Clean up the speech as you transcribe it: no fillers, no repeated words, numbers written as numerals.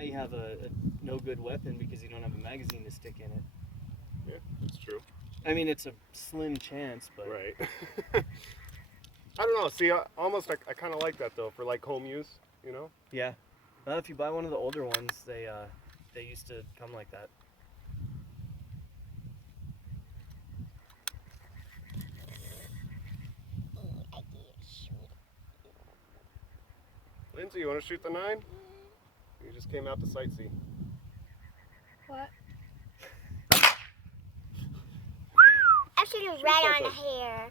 Now you have a no good weapon because you don't have a magazine to stick in it. Yeah, that's true. I mean, it's a slim chance, but Right. I don't know. See, I kind of like that though for like home use. You know. yeah. Well, if you buy one of the older ones, they used to come like that. Lindsay, you want to shoot the 9? You just came out to sightsee. What? I shoot him right on the hair.